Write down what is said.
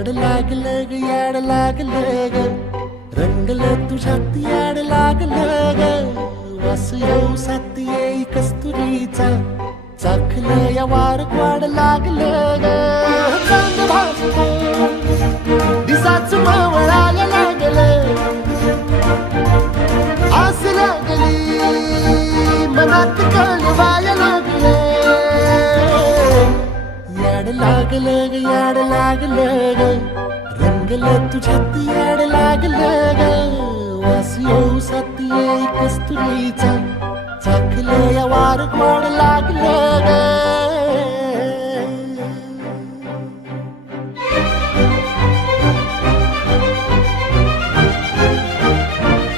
याड लागलं ग याड लागलं ग रंगलं तुझ्यात याड लागलं ग वास येऊ साथ येई कस्तुरीचा चाखलं या वार वाड लागलं ग चांग भासलं दिसाच मावळायला लागलं आस लागली मनात कळवायला लागलं याड लागलं ग याड लागलं ग रंगलं तुझ्यात याड लागलं ग वास येऊ साथ येई कस्तुरीचा चाखलं या वार गोड लागलं ग